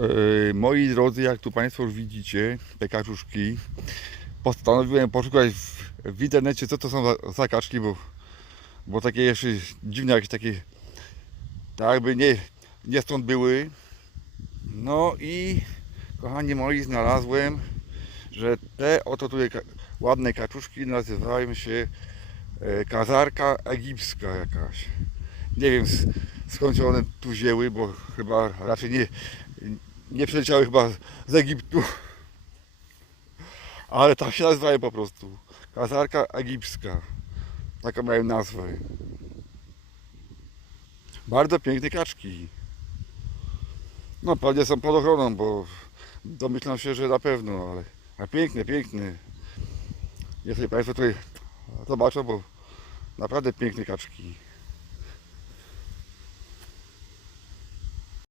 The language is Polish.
E, Moi drodzy, jak tu Państwo już widzicie, te kaczuszki, postanowiłem poszukać w, w internecie, co to są za, za kaczki, bo, bo takie jeszcze dziwne, jakieś takie, tak jakby nie, nie stąd były. No i, kochani moi, znalazłem, że te oto tutaj ładne kaczuszki nazywają się e, kazarka egipska jakaś. Nie wiem skąd się one tu wzięły, bo chyba raczej nie, nie przyleciały chyba z Egiptu. Ale tak się nazywają po prostu. Kazarka egipska. Taką mają nazwę. Bardzo piękne kaczki. No pewnie są pod ochroną, bo domyślam się, że na pewno, ale a piękne, piękne. Sobie Państwo tutaj zobaczą, bo naprawdę piękne kaczki.